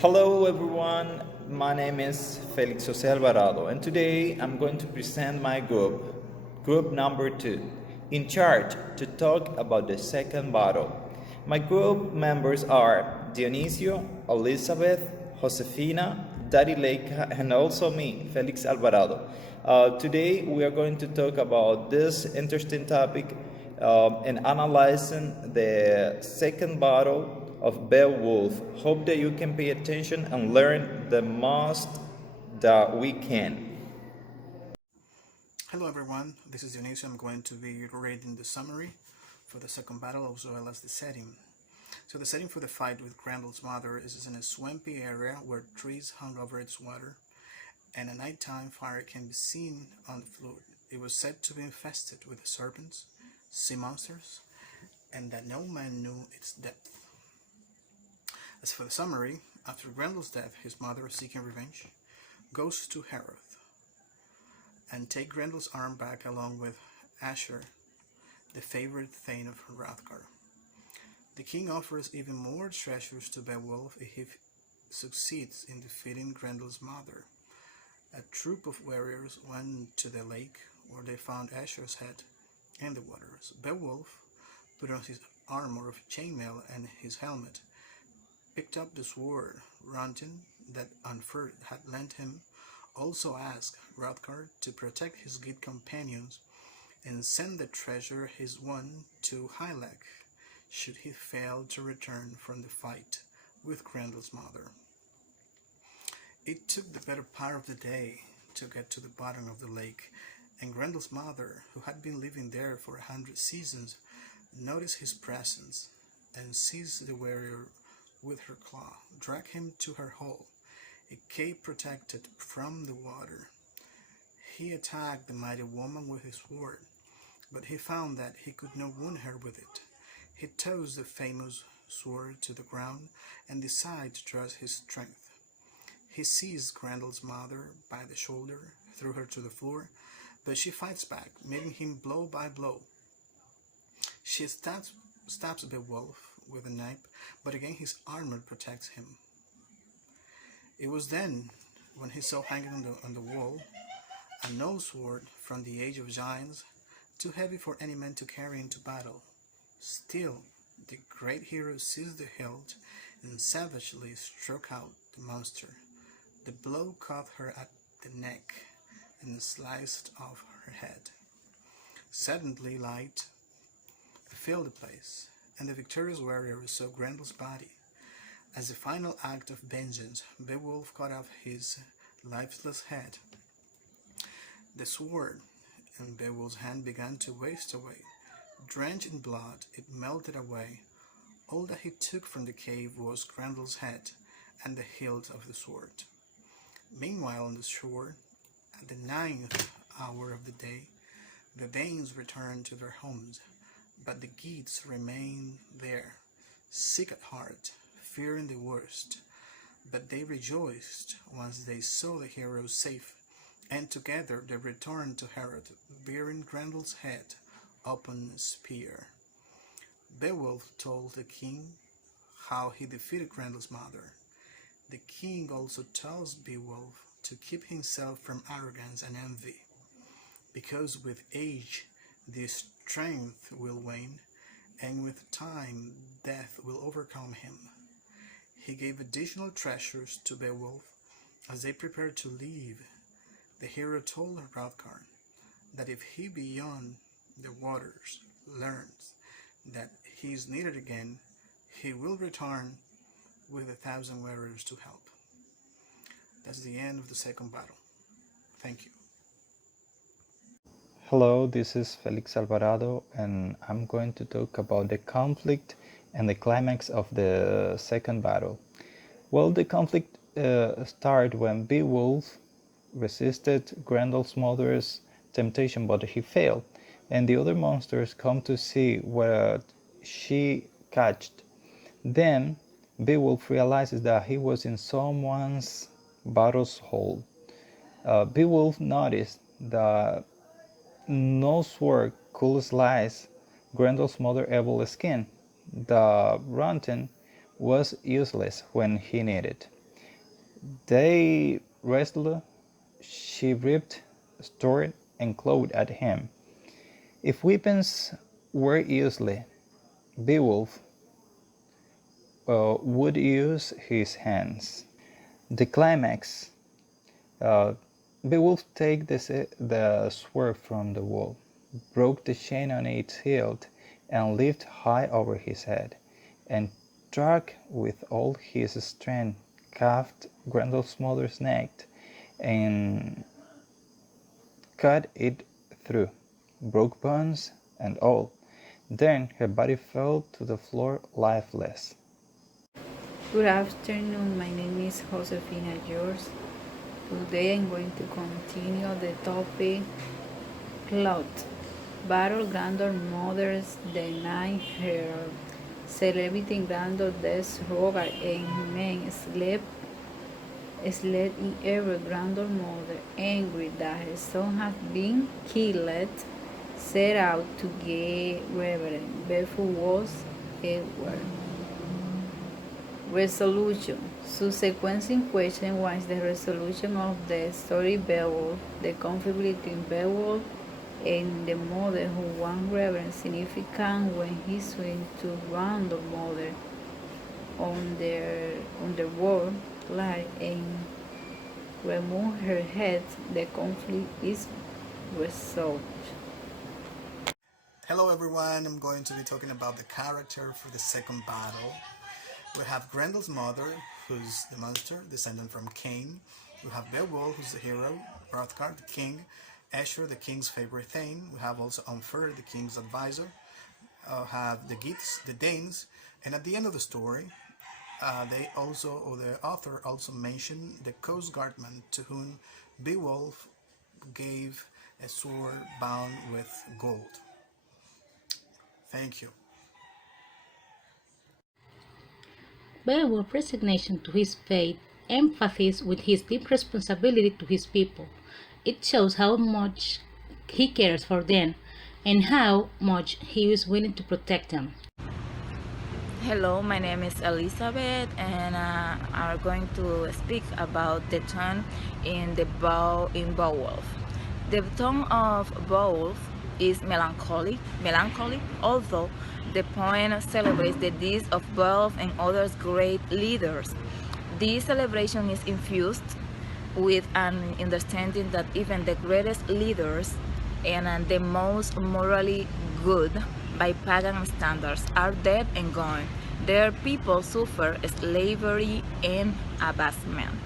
Hello everyone, my name is Felix Jose Alvarado, and today I'm going to present my group number 2, in charge to talk about the second battle. My group members are Dionisio, Elizabeth, Josefina, Daddy Leica, and also me, Felix Alvarado. Today we are going to talk about this interesting topic and analyzing the second battle of Beowulf. Hope that you can pay attention and learn the most that we can. Hello everyone, this is Dionisio. I'm going to be reading the summary for the second battle as well as the setting. So the setting for the fight with Grendel's mother is in a swampy area where trees hung over its water and a nighttime fire can be seen on the floor. It was said to be infested with serpents, sea monsters, and that no man knew its depth. As for the summary, after Grendel's death, his mother, seeking revenge, goes to Heroth and take Grendel's arm back along with Asher, the favorite thane of Hrothgar. The king offers even more treasures to Beowulf if he succeeds in defeating Grendel's mother. A troop of warriors went to the lake where they found Asher's head in the waters. Beowulf put on his armor of chainmail and his helmet, picked up the sword Runtin that Unferth had lent him, also asked Hrothgar to protect his good companions and send the treasure he's won to Hylak should he fail to return from the fight with Grendel's mother. It took the better part of the day to get to the bottom of the lake, and Grendel's mother, who had been living there for 100 seasons, noticed his presence and seized the warrior with her claw, dragged him to her hole, a cave protected from the water. He attacked the mighty woman with his sword, but he found that he could not wound her with it. He tossed the famous sword to the ground and decided to trust his strength. He seized Grendel's mother by the shoulder, threw her to the floor, but she fights back, meeting him blow by blow. She stabs Beowulf with a knife, but again his armor protects him. It was then, when he saw hanging on the wall a no sword from the age of giants, too heavy for any man to carry into battle. Still, the great hero seized the hilt and savagely struck out the monster. The blow caught her at the neck and sliced off her head. Suddenly light filled the place, and the victorious warrior saw Grendel's body. As a final act of vengeance, Beowulf cut off his lifeless head. The sword in Beowulf's hand began to waste away. Drenched in blood, it melted away. All that he took from the cave was Grendel's head and the hilt of the sword. Meanwhile, on the shore, at the 9th hour of the day, the Danes returned to their homes, but the Geats remained there, sick at heart, fearing the worst. But they rejoiced once they saw the heroes safe, and together they returned to Heroth, bearing Grendel's head upon a spear. Beowulf told the king how he defeated Grendel's mother. The king also tells Beowulf to keep himself from arrogance and envy, because with age the strength will wane, and with time death will overcome him. He gave additional treasures to Beowulf as they prepared to leave. The hero told Hrothgar that if he beyond the waters learns that he is needed again, he will return with 1,000 warriors to help. That's the end of the second battle. Thank you. Hello, this is Felix Alvarado, and I'm going to talk about the conflict and the climax of the second battle. Well, the conflict started when Beowulf resisted Grendel's mother's temptation, but he failed, and the other monsters come to see what she catched. Then Beowulf realizes that he was in someone's battle's hole. Beowulf noticed that no sword could slice Grendel's mother's evil skin. The Runtin was useless when he needed. They wrestled, she ripped, stored, and clawed at him. If weapons were useless, Beowulf would use his hands. The climax. Uh, Beowulf took the sword from the wall, broke the chain on its hilt, and lifted high over his head, and struck with all his strength, cleft Grendel's mother's neck, and cut it through, broke bones and all. Then her body fell to the floor lifeless. Good afternoon, my name is Josefina George. Today I'm going to continue the topic cloth. Battle Grandor mothers deny her celebrity Grandor des rogar and men slept in every Grandor mother, angry that her son had been killed, set out to get Reverend. Beowulf was Edward. Resolution. Subsequent question was the resolution of the story Beowulf. The conflict between Beowulf and the mother who won reverence significant when he swung to random mother on the wall line and remove her head. The conflict is resolved. Hello everyone, I'm going to be talking about the character for the second battle. We have Grendel's mother, who's the monster, descendant from Cain. We have Beowulf, who's the hero, Hrothgar, the king, Esher, the king's favorite thane. We have also Unfer, the king's advisor. Have the Geats, the Danes, and at the end of the story, the author also mentioned the coast guardman to whom Beowulf gave a sword bound with gold. Thank you. Beowulf's resignation to his fate emphasizes with his deep responsibility to his people. It shows how much he cares for them and how much he is willing to protect them. Hello, my name is Elizabeth, and I'm going to speak about the tone in Beowulf. The tone of Beowulf is melancholic, although the poem celebrates the deeds of Beowulf and other great leaders. This celebration is infused with an understanding that even the greatest leaders and the most morally good by pagan standards are dead and gone. Their people suffer slavery and abasement.